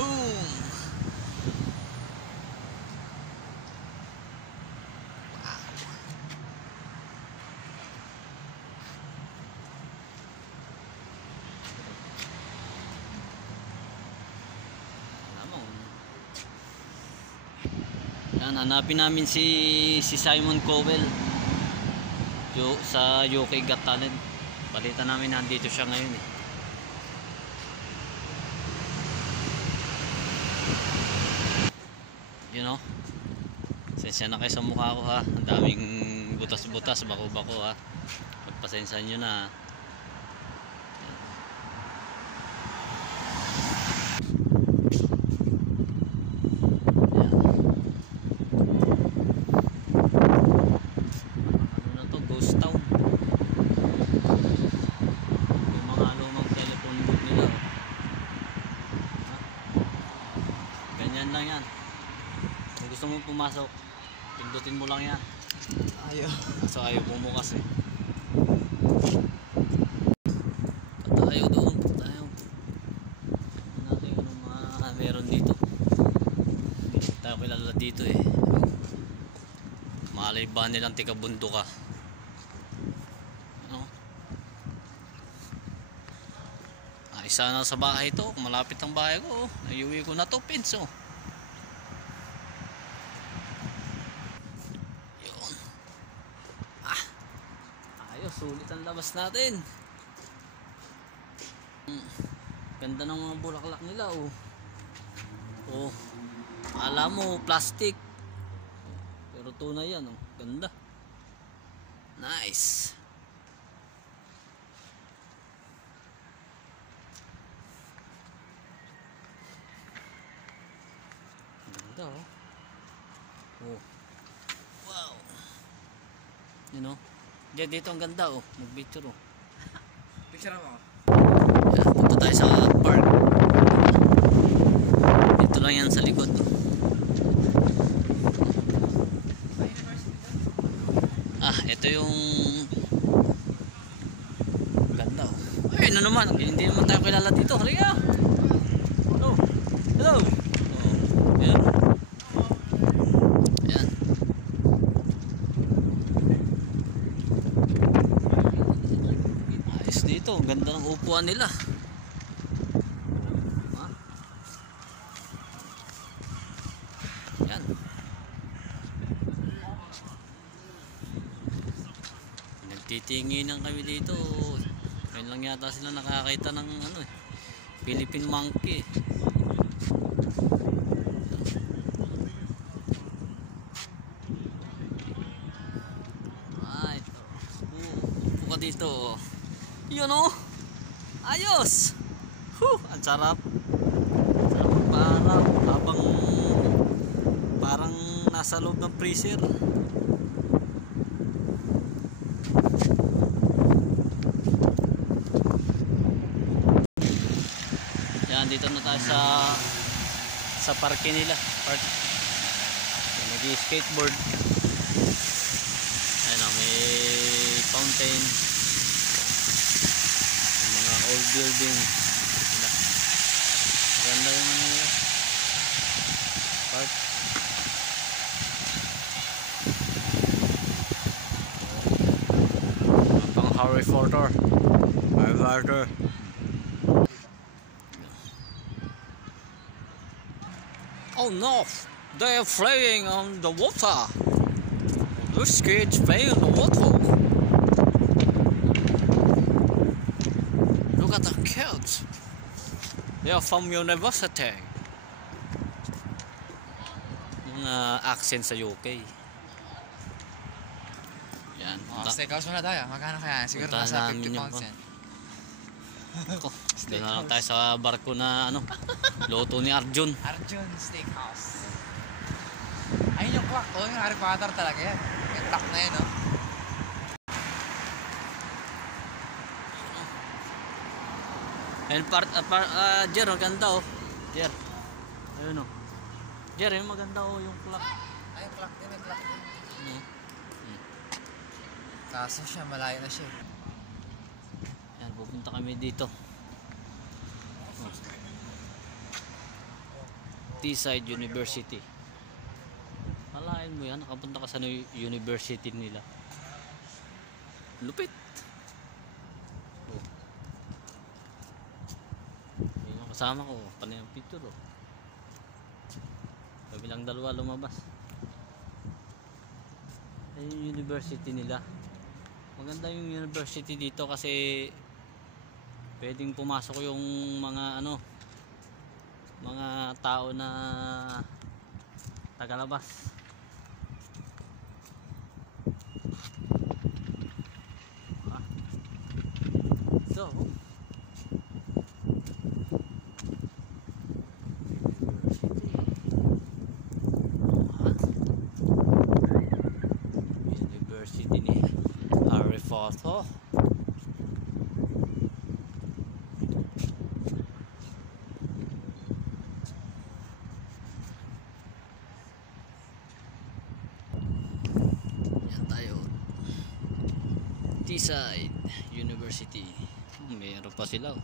Boom! Yan, hanapin namin si Simon Cowell sa UK Got Talent. Balita namin nandito siya ngayon eh. You know, sensya na kayo sa mukha ko ha. Ang daming butas-butas, bako-bako ha. Pagpasensya nyo na. Ano na to? Ghost town. Yung mga lumang telephone booth nila oh. Ganyan lang yan. Kung gusto mo pumasok, pindutin mo lang yan. Ayaw. So ayaw bumukas eh. Patayo doon, patayo. Ano natin anong mga meron dito. Hindi tayo kilala dito eh. Malay ba nilang tika-bundo ka? Ano? Isa na sa bahay to. Malapit ang bahay ko. Naiuwi ko na to, pinso. Sulit ang labas natin. Ganda ng mga bulaklak nila oh. Oh. Alam mo plastic. Pero tunay yan oh. Ganda. Nice. Ganda oh. Oh. Wow. You know? Dito ang ganda oh, mag-picture oh. Picture mo ako. Yeah, punta tayo sa park. Dito lang yan sa likod oh. Ito yung ganda oh. Ay, ano naman, hindi naman tayo kilala dito. Halika. Hello. Hello. Oh, yan. Dito, ang ganda ng upuan nila. Yan. Nagtitinginan kami dito. Ngayon lang yata sila nakakita ng ano eh, Philippine monkey. Ito. Upo ka dito. Yun o, ayos. Ang sarap. Sarap parang habang parang nasa loob ng freezer. Yan, dito na tayo sa parke nila. Park. Nag-skateboard. Ayun o, may fountain. Old building. Maganda yung ano nila. Park. Pang Harry Potter. Harry Potter. Oh no! They are playing on the water. This kid's playing on the water. Look at the kids. They are from university. Mga accent sa UK. Yan. Steakhouse muna tayo. Magkano kaya? Siguro nasa 50 pounds yan. Doon na lang tayo sa barko na ano, loto ni Arjun. Arjun Steakhouse. Ayun yung clock. Oh, yung Harry Potter talaga yan. Yung clock na yun, oh. And Jer, maganda oh. Jer. Ayun oh. Jer, yung maganda oh yung clock. Ay, yung clock din, may clock din. Kaso siya, malayo na siya. Yan, pupunta kami dito. Teesside University. Alain mo yan, nakapunta ka sa university nila. Lupit. Oh. Yung kasama ko, panay ang picture oh. Kami lang dalawa lumabas. Yung university nila. Maganda yung university dito kasi pwedeng pumasok yung mga ano, mga tao na tagalabas. So University ni Harry Potter. Yan tayo. Teesside University. Meron pa sila oh.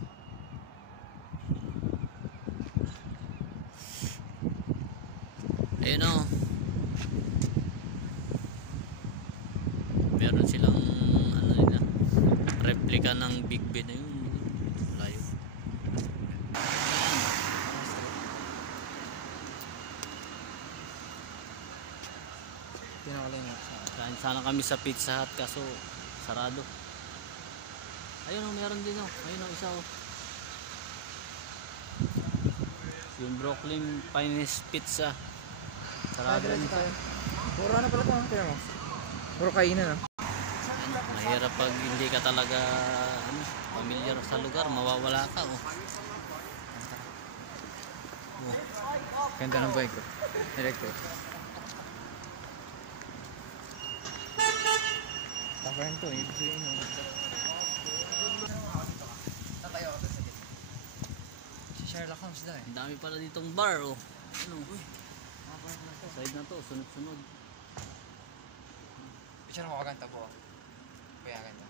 Ayun oh. Meron silang ano nila, replika ng Big Ben na yun. Layo. Pinakalingat sa Kain sana kami sa Pizza Hut kaso sarado. Ayun oh, meron din oh. Ayun oh, isa oh. Yung Brooklyn Finest Pizza. Sarado rin ito. puro ano pala ito, kaya mo? Puro kainan ah. Mahirap pag hindi ka talaga ano, familiar sa lugar, mawawala ka oh. Oh. Ganda ng bike ko. Electric. Tapain to, ibig sabihin mo. Tatayo ka sa gitna. Si Sherlock Holmes daw eh. Ang dami pala ditong bar oh. Ano? Side na to, sunod-sunod. Picture mo kaganda po. Kaya ganda.